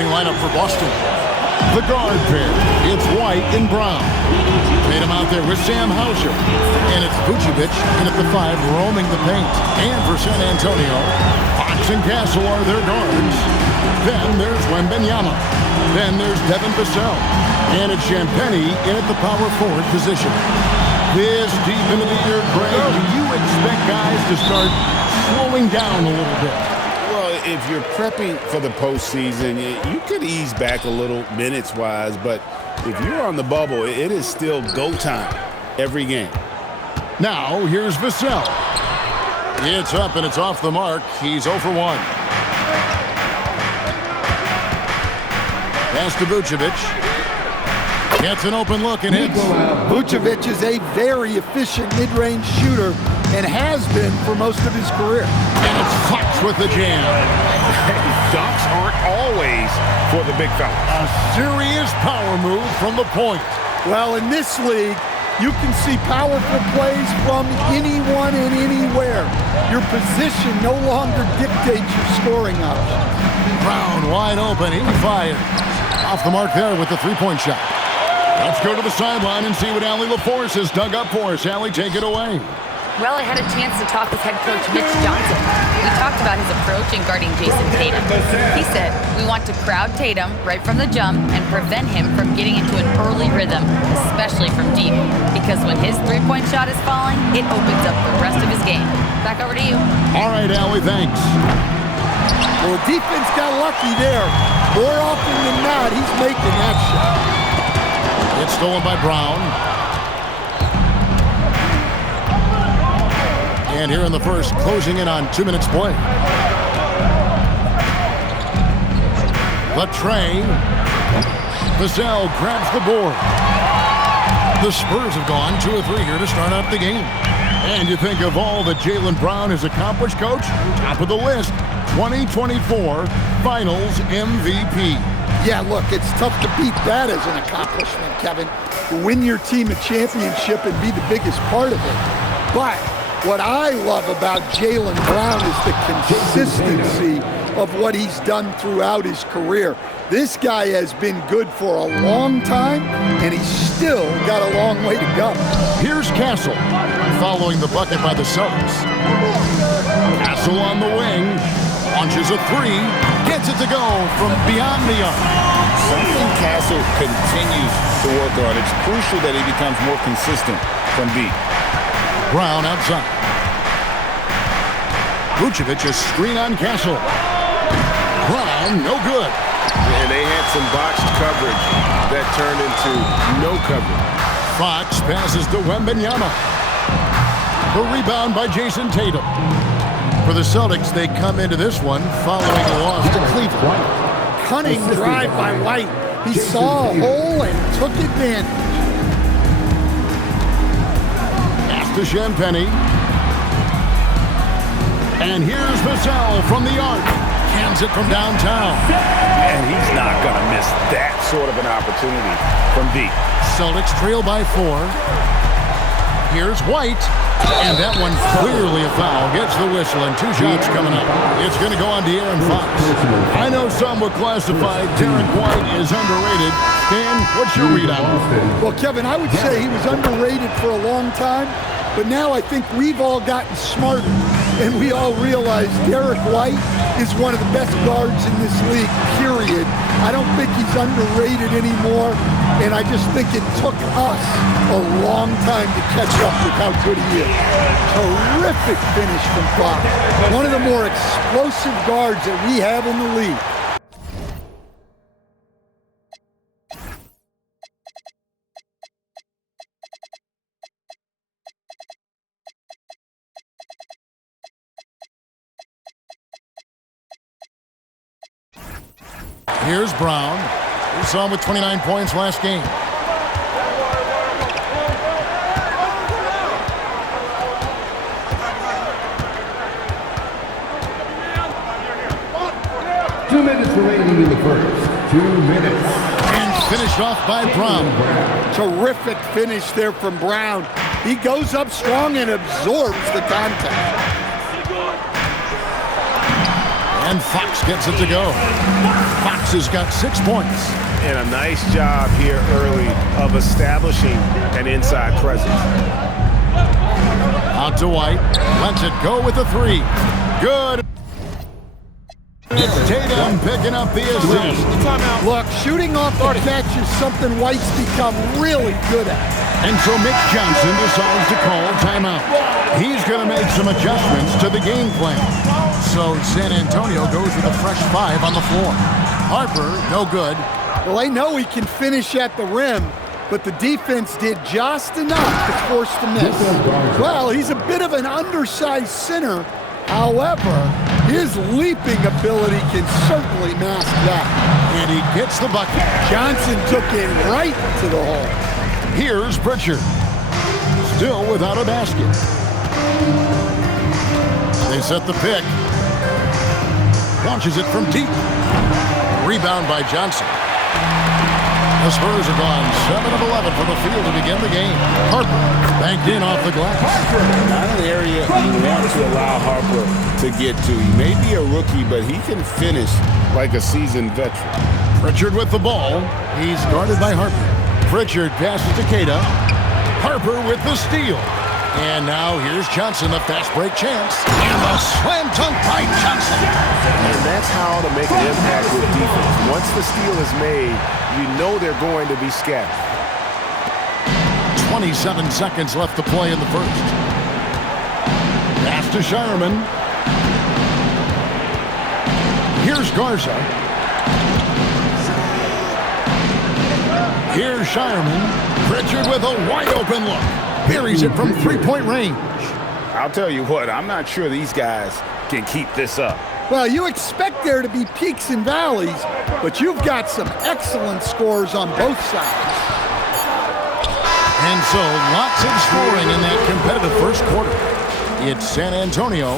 starting lineup for Boston. The guard pair, it's White and Brown. Tatum out there with Sam Hauser. And it's Vucevic in at the 5, roaming the paint. And for San Antonio, Fox and Castle are their guards. Then there's Wembanyama. Then there's Devin Vassell. And it's Champagnie in at the power forward position. This deep into the year, Greg, do you expect guys to start slowing down a little bit? Well, if you're prepping for the postseason, you could ease back a little minutes-wise, but if you're on the bubble, it is still go time every game. Now, here's Vassell. It's up and it's off the mark. He's 0 for 1. Pass to Vucevic. Gets an open look and hits. Vucevic is a very efficient mid-range shooter and has been for most of his career. And it's Fox with the jam. Dunks aren't always for the big fella. A serious power move from the point. Well, in this league, you can see powerful plays from anyone and anywhere. Your position no longer dictates your scoring options. Brown wide open. He fires. Off the mark there with the three-point shot. Let's go to the sideline and see what Allie LaForce has dug up for us. Allie, take it away. Well, I had a chance to talk with head coach Mitch Johnson. We talked about his approach in guarding Jason Tatum. He said, we want to crowd Tatum right from the jump and prevent him from getting into an early rhythm, especially from deep. Because when his three-point shot is falling, it opens up the rest of his game. Back over to you. All right, Allie, thanks. Well, defense got lucky there. More often than not, he's making that shot. It's stolen by Brown. And here in the first, closing in on 2 minutes play. Latrey. Vassell grabs the board. The Spurs have gone 2 of 3 here to start out the game. And you think of all that Jaylen Brown has accomplished, Coach? Top of the list, 2024 Finals MVP. Yeah, look, it's tough to beat that as an accomplishment, Kevin. To win your team a championship and be the biggest part of it. But what I love about Jaylen Brown is the consistency of what he's done throughout his career. This guy has been good for a long time, and he's still got a long way to go. Here's Castle, following the bucket by the Celtics. Castle on the wing, launches a 3, gets it to go from beyond the arc. Something Castle continues to work on. It's crucial that he becomes more consistent from deep. Brown outside. Vucevic a screen on Castle. Brown, no good. And they had some boxed coverage that turned into no coverage. Fox passes to Wembanyama. The rebound by Jason Tatum. For the Celtics, they come into this one following a loss to Cleveland. Cunning drive by White. He saw a hole and took advantage. Pass to Champagnie. And here's Vassell from the arc. Cans it from downtown. And he's not going to miss that sort of an opportunity from deep. Celtics trail by 4. Here's White. And that one clearly a foul. Gets the whistle and 2 shots coming up. It's going to go on De'Aaron Fox. I know some would classify Derek White as underrated. Dan, what's your read on him? Well, Kevin, I would say he was underrated for a long time, but now I think we've all gotten smarter, and we all realize Derek White is one of the best guards in this league, period. I don't think he's underrated anymore, and I just think it took us a long time to catch up with how good he is. Terrific finish from Fox. One of the more explosive guards that we have in the league. Here's Brown. We saw him with 29 points last game. Two minutes remaining in the first. 2 minutes. And finished off by Brown. Terrific finish there from Brown. He goes up strong and absorbs the contact. And Fox gets it to go. Fox has got 6 points. And a nice job here early of establishing an inside presence. Out to White. Lets it go with a 3. Good. It's Tatum picking up the assist. Look, shooting off the catch is something White's become really good at. And so Mitch Johnson decides to call timeout. He's going to make some adjustments to the game plan. So San Antonio goes with a fresh 5 on the floor. Harper, no good. Well, they know he can finish at the rim, but the defense did just enough to force the miss. Well, he's a bit of an undersized center. However, his leaping ability can certainly mask that. And he gets the bucket. Johnson took it right to the hole. Here's Pritchard. Still without a basket. They set the pick. Launches it from deep. Rebound by Johnson. The Spurs are gone 7 of 11 from the field to begin the game. Harper banked in off the glass. Not an area you want to allow Harper to get to. He may be a rookie, but he can finish like a seasoned veteran. Pritchard with the ball. He's guarded by Harper. Pritchard passes to Queta. Harper with the steal. And now here's Johnson, the fast break chance. And the slam dunk by Johnson. And that's how to make an impact with defense. Once the steal is made, you know they're going to be scattered. 27 seconds left to play in the first. Pass to Shireman. Here's Garza. Here's Shireman. Pritchard with a wide open look. Parries it from three-point range. I'll tell you what, I'm not sure these guys can keep this up. Well, you expect there to be peaks and valleys, but you've got some excellent scores on both sides. And so lots of scoring in that competitive first quarter. It's San Antonio